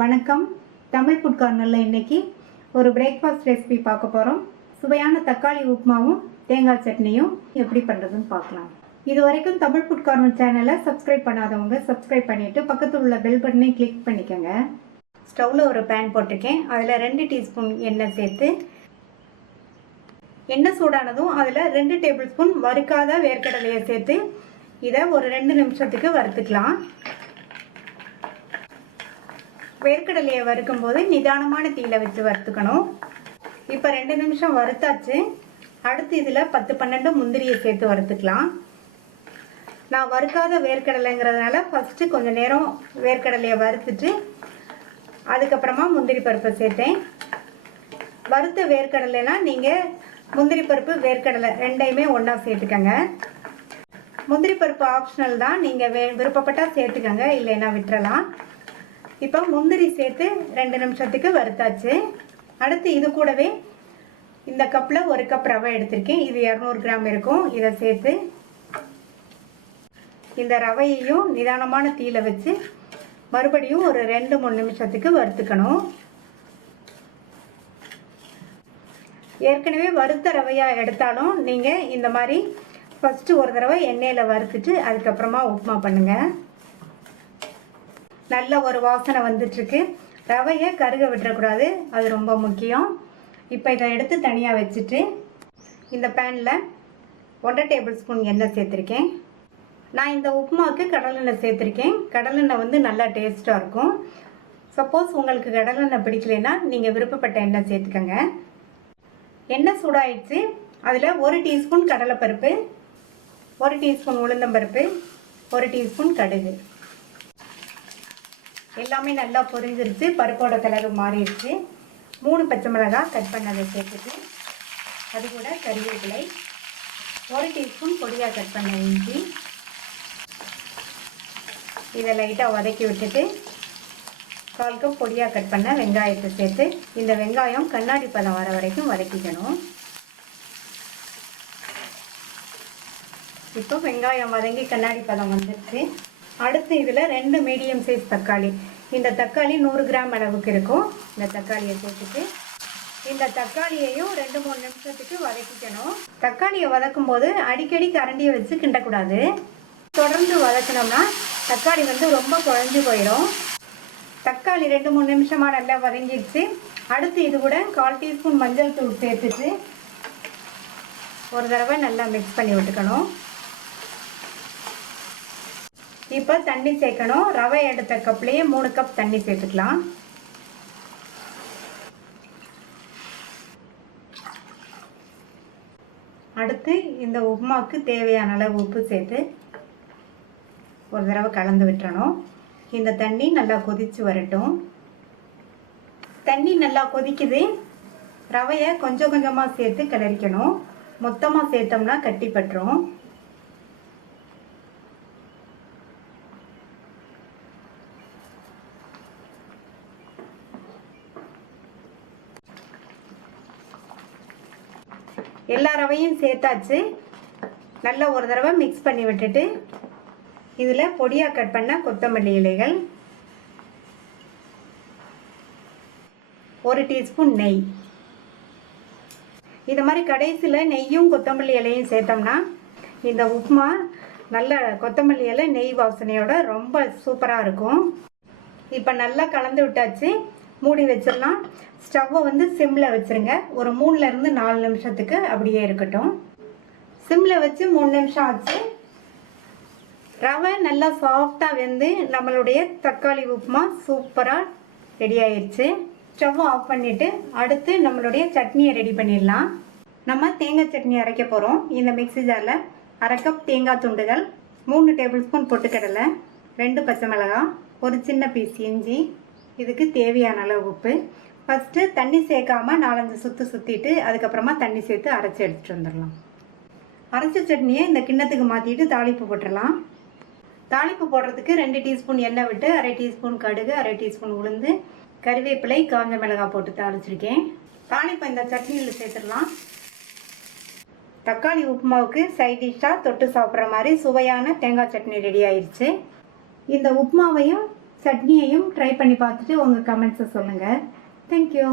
வணக்கம். தமிழ் ஃபுட் கார்னரில் இன்றைக்கி ஒரு பிரேக்ஃபாஸ்ட் ரெசிபி பார்க்க போகிறோம். சுவையான தக்காளி உப்புமாவும் தேங்காய் சட்னியும் எப்படி பண்ணுறதுன்னு பார்க்கலாம். இது வரைக்கும் தமிழ் ஃபுட் கார்னர் சேனலை சப்ஸ்கிரைப் பண்ணாதவங்க சப்ஸ்கிரைப் பண்ணிவிட்டு பக்கத்தில் உள்ள பெல் பட்டனை கிளிக் பண்ணிக்கோங்க. ஸ்டவ்வில் ஒரு பேன் போட்டிருக்கேன். அதில் 2 டீஸ்பூன் எண்ணெய் சேர்த்து எண்ணெய் சூடானதும் அதில் 2 டேபிள் ஸ்பூன் வறுக்காத வேர்க்கடலையை சேர்த்து இதை ஒரு 2 நிமிஷத்துக்கு வறுத்துக்கலாம். வேர்க்கடலையை வறுக்கும் போது நிதானமான தீயில வச்சு வறுத்துக்கணும். இப்போ 2 நிமிஷம் வறுத்தாச்சு. அடுத்து இதில் 10-12 முந்திரியை சேர்த்து வறுத்துக்கலாம். நான் வறுக்காத வேர்க்கடலைங்கிறதுனால ஃபஸ்ட்டு கொஞ்சம் நேரம் வேர்க்கடலையை வறுத்துட்டு அதுக்கப்புறமா முந்திரி பருப்பை சேர்த்தேன். வறுத்த வேர்க்கடலைனா நீங்கள் முந்திரி பருப்பு வேர்க்கடலை ரெண்டையுமே ஒன்றா சேர்த்துக்கங்க. முந்திரி பருப்பு ஆப்ஷனல் தான், நீங்கள் விருப்பப்பட்டால் சேர்த்துக்கங்க, இல்லைன்னா விட்டுறலாம். இப்போ முந்திரி சேர்த்து 2 நிமிஷத்துக்கு வறுத்தாச்சு. அடுத்து இது கூடவே இந்த கப்பில் 1 கப் ரவை எடுத்திருக்கேன். இது 200 கிராம் இருக்கும். இதை சேர்த்து இந்த ரவையையும் நிதானமான தீயில வச்சு மறுபடியும் ஒரு 2-3 நிமிஷத்துக்கு வறுத்துக்கணும். ஏற்கனவே வறுத்த ரவையாக எடுத்தாலும் நீங்கள் இந்த மாதிரி ஃபஸ்ட்டு ஒரு தடவை எண்ணெயில் வறுத்துட்டு அதுக்கப்புறமா உப்புமா பண்ணுங்கள். நல்ல ஒரு வாசனை வந்துட்டுருக்கு. ரவையை கருக விட்டுறக்கூடாது, அது ரொம்ப முக்கியம். இப்போ இதை எடுத்து தனியாக வச்சுட்டு இந்த பேனில் 1 டேபிள் ஸ்பூன் எண்ணெய் சேர்த்துருக்கேன். நான் இந்த உப்புமாவுக்கு கடலெண்ணெய் சேர்த்துருக்கேன். கடலெண்ணெய் வந்து நல்லா டேஸ்ட்டாக இருக்கும். சப்போஸ் உங்களுக்கு கடலெண்ணெய் பிடிக்கலைன்னா நீங்கள் விருப்பப்பட்ட எண்ணெய் சேர்த்துக்கங்க. எண்ணெய் சூடாயிடுச்சு. அதில் 1 டீஸ்பூன் கடலைப்பருப்பு, 1 டீஸ்பூன் உளுந்தம்பருப்பு, 1 டீஸ்பூன் கடுகு எல்லாமே நல்லா பொரிஞ்சிருச்சு. பருப்போட கலர் மாறிடுச்சு. 3 பச்சை மிளகாய் கட் பண்ணதை சேர்த்துட்டு அது கூட கறிவேப்பிலை, 1 டீஸ்பூன் பொடியாக கட் பண்ண இஞ்சி, இதை லைட்டாக வதக்கி விட்டுட்டு 1/4 கப் பொடியாக கட் பண்ண வெங்காயத்தை சேர்த்து இந்த வெங்காயம் கண்ணாடி பதம் வர வரைக்கும் வதக்கிக்கணும். இப்போ வெங்காயம் வதங்கி கண்ணாடி பதம் வந்துடுச்சு. அடுத்து இதில் 2 மீடியம் சைஸ் தக்காளி, இந்த தக்காளி 100 கிராம் அளவுக்கு இருக்கும். இந்த தக்காளியை சேர்த்துட்டு இந்த தக்காளியையும் 2-3 நிமிஷத்துக்கு வதக்கிக்கணும். தக்காளியை வதக்கும் போது அடிக்கடி கரண்டியை வச்சு கிண்டக்கூடாது. தொடர்ந்து வதக்கினோம்னா தக்காளி வந்து ரொம்ப குழஞ்சி போயிடும். தக்காளி 2-3 நிமிஷமாக நல்லா வதங்கிடுச்சு. அடுத்து இது கூட 1/4 டீஸ்பூன் மஞ்சள் தூள் சேர்த்துட்டு ஒரு தடவை நல்லா மிக்ஸ் பண்ணி விட்டுக்கணும். இப்போ தண்ணி சேர்க்கணும். ரவை எடுத்த கப்லேயே 3 கப் தண்ணி சேர்த்துக்கலாம். அடுத்து இந்த உப்புமாவுக்கு தேவையான அளவு உப்பு சேர்த்து ஒரு தடவை கலந்து விட்டுறணும். இந்த தண்ணி நல்லா கொதித்து வரட்டும். தண்ணி நல்லா கொதிக்குது. ரவையை கொஞ்சம் கொஞ்சமாக சேர்த்து கிளறிக்கணும். மொத்தமாக சேர்த்தோம்னா கட்டி பட்டுரும். எல்லா ரவையும் சேர்த்தாச்சு. நல்லா ஒரு தடவை மிக்ஸ் பண்ணி விட்டுட்டு இதில் பொடியாக கட் பண்ண கொத்தமல்லி இலைகள், 1 டீஸ்பூன் நெய். இது மாதிரி கடைசியில் நெய்யும் கொத்தமல்லி இலையும் சேர்த்தோம்னா இந்த உப்புமா நல்ல கொத்தமல்லி இலை நெய் வாசனையோட ரொம்ப சூப்பராக இருக்கும். இப்போ நல்லா கலந்து விட்டாச்சு. மூடி வச்சிடலாம். ஸ்டவ்வை வந்து சிம்மில் வச்சுருங்க. ஒரு 3-4 நிமிஷத்துக்கு அப்படியே இருக்கட்டும். சிம்மில் வச்சு 3 நிமிஷம் ஆச்சு. ரவை நல்லா சாஃப்டாக வெந்து நம்மளுடைய தக்காளி உப்புமா சூப்பராக ரெடி ஆயிடுச்சு. ஸ்டவ்வை ஆஃப் பண்ணிவிட்டு அடுத்து நம்மளுடைய சட்னியை ரெடி பண்ணிடலாம். நம்ம தேங்காய் சட்னி அரைக்க போகிறோம். இந்த மிக்ஸி ஜாரில் 1/2 கப் தேங்காய் துண்டுகள், 3 டேபிள் ஸ்பூன் பொட்டுக்கடலை, 2 பச்சை மிளகாய், ஒரு சின்ன பீஸ் இஞ்சி, இதுக்கு தேவையான அளவு உப்பு. ஃபஸ்ட்டு தண்ணி சேர்க்காமல் 4-5 சுற்று சுற்றிட்டு அதுக்கப்புறமா தண்ணி சேர்த்து அரைச்சி எடுத்துகிட்டு வந்துடலாம். அரைச்ச சட்னியை இந்த கிண்ணத்துக்கு மாற்றிட்டு தாளிப்பு போட்டுடலாம். தாளிப்பு போடுறதுக்கு 2 டீஸ்பூன் எண்ணெய் விட்டு 1/2 டீஸ்பூன் கடுகு, 1/2 டீஸ்பூன் உளுந்து, கறிவேப்பிலை, காஞ்ச மிளகாய் போட்டு தாளிச்சிருக்கேன். தாளிப்பு இந்த சட்னியில் சேர்த்துடலாம். தக்காளி உப்புமாவுக்கு சைட் டிஷ்ஷாக தொட்டு சாப்பிட்ற மாதிரி சுவையான தேங்காய் சட்னி ரெடி ஆயிடுச்சு. இந்த உப்புமாவையும் சட்னியையும் ட்ரை பண்ணி பார்த்துட்டு உங்கள் கமெண்ட்ஸை சொல்லுங்கள். தேங்க்யூ.